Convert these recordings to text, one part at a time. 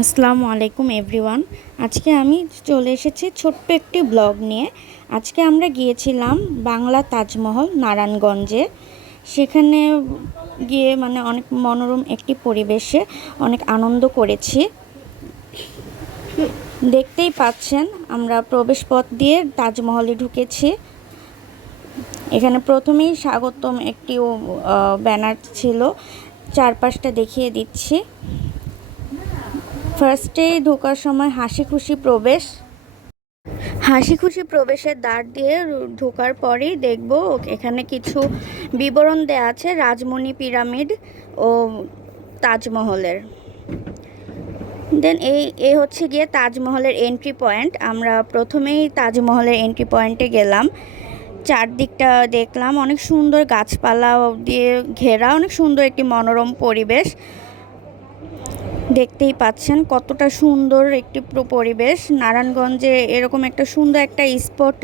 আসসালামু আলাইকুম এভরিওয়ান। আজকে আমি চলে এসেছি ছোট্ট একটি ব্লগ নিয়ে। আজকে আমরা গিয়েছিলাম বাংলা তাজমহল নারায়ণগঞ্জে। সেখানে গিয়ে অনেক মনোরম একটি পরিবেশে অনেক আনন্দ করেছি। দেখতেই পাচ্ছেন আমরা প্রবেশপথ দিয়ে তাজমহলে ঢুকেছি। এখানে প্রথমেই স্বাগতম একটি ব্যানার ছিল, চারপাশটা দেখিয়ে দিচ্ছি। ফার্স্টেই ঢোকার সময় হাসি খুশি প্রবেশের দ্বার দিয়ে ঢোকার পরেই দেখব এখানে কিছু বিবরণ দেয়া আছে রাজমণি পিরামিড ও তাজমহলের। দেন এই হচ্ছে গিয়ে তাজমহলের এন্ট্রি পয়েন্ট। আমরা প্রথমেই তাজমহলের এন্ট্রি পয়েন্টে গেলাম। চারদিকটা দেখলাম, অনেক সুন্দর গাছপালা দিয়ে ঘেরা, অনেক সুন্দর একটি মনোরম পরিবেশ। দেখতেই পাচ্ছেন কতটা সুন্দর একটি পরিবেশ। নারায়ণগঞ্জে এরকম একটা সুন্দর একটা স্পট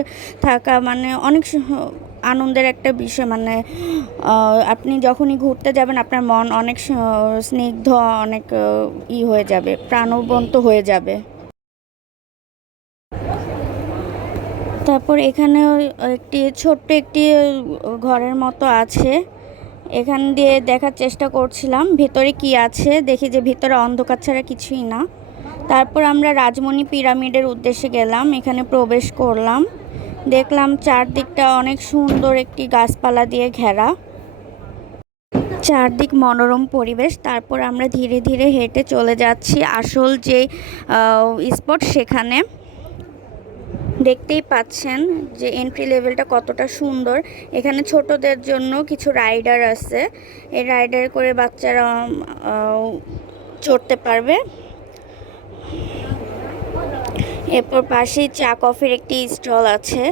থাকা অনেক আনন্দের একটা বিষয়। আপনি যখনই ঘুরতে যাবেন আপনার মন অনেক স্নিগ্ধ, অনেক হয়ে যাবে, প্রাণবন্ত হয়ে যাবে। তারপর এখানে ছোট্ট একটি ঘরের মতো আছে। এখান দিয়ে দেখার চেষ্টা করছিলাম ভিতরে কি আছে। দেখি যে ভিতরে অন্ধকার ছাড়া কিছুই না। তারপর আমরা রাজমণি পিরামিডের উদ্দেশ্যে গেলাম। এখানে প্রবেশ করলাম, দেখলাম চারদিকটা অনেক সুন্দর একটি গাছপালা দিয়ে ঘেরা, চারদিক মনোরম পরিবেশ। তারপর আমরা ধীরে ধীরে হেঁটে চলে যাচ্ছি আসল যে স্পট সেখানে। দেখতেই পাচ্ছেন যে এন্ট্রি লেভেলটা কতটা সুন্দর। এখানে ছোটদের জন্য কিছু রাইডার আছে, এই রাইডারে করে বাচ্চারা চড়তে পারবে। এরপর পাশেই চা কফির একটি স্টল আছে।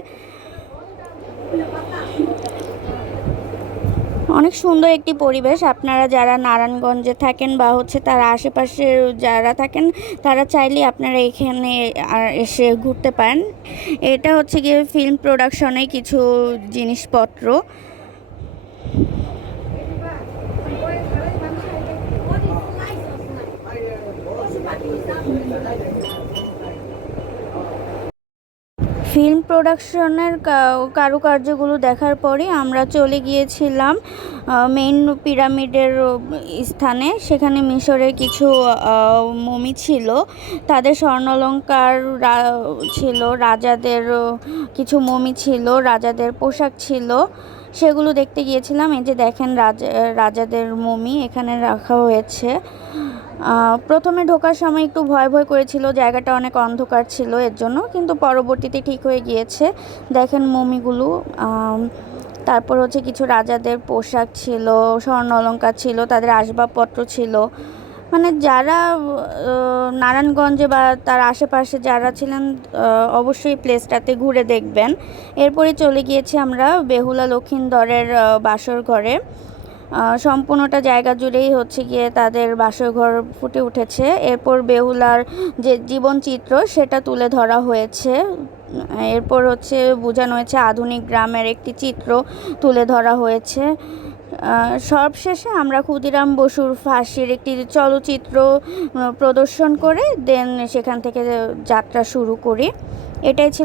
অনেক সুন্দর একটি পরিবেশ। আপনারা যারা নারায়ণগঞ্জে থাকেন বা তার আশেপাশে যারা থাকেন তারা চাইলে আপনারা এখানে এসে ঘুরতে পারেন। এটা হচ্ছে গিয়ে ফিল্ম প্রোডাকশনের কিছু জিনিসপত্র। ফিল্ম প্রোডাকশনের কারুকার্যগুলো দেখার পরে আমরা চলে গিয়েছিলাম মেইন পিরামিডের স্থানে। সেখানে মিশরের কিছু মমি ছিল, তাদের স্বর্ণালঙ্কার ছিল, রাজাদের কিছু মমি ছিল, রাজাদের পোশাক ছিল, সেগুলো দেখতে গিয়েছিলাম। এই যে দেখেন রাজাদের মমি এখানে রাখা হয়েছে। প্রথমে ঢোকার সময় একটু ভয় করেছিল, জায়গাটা অনেক অন্ধকার ছিল এর জন্য, কিন্তু পরবর্তীতে ঠিক হয়ে গিয়েছে। দেখেন মমিগুলো। তারপর কিছু রাজাদের পোশাক ছিল, স্বর্ণ অলংকার ছিল, তাদের আসবাবপত্র ছিল। যারা নারায়ণগঞ্জে বা তার আশেপাশে যারা ছিলেন অবশ্যই প্লেসটাতে ঘুরে দেখবেন। এরপরে চলে গিয়েছি আমরা বেহুলা লক্ষিন্দরের বাসর ঘরে। সম্পূর্ণটা জায়গা জুড়েই গিয়ে তাদের বাসরঘর ফুটে উঠেছে। এরপর বেহুলার যে জীবনচিত্র সেটা তুলে ধরা হয়েছে। এরপর বোঝানো হয়েছে আধুনিক গ্রামের একটি চিত্র তুলে ধরা হয়েছে। সবশেষে আমরা ক্ষুদিরাম বসুর ফাঁসির একটি চলচ্চিত্র প্রদর্শন করে দেন সেখান থেকে যাত্রা শুরু করি। এটাই ছিল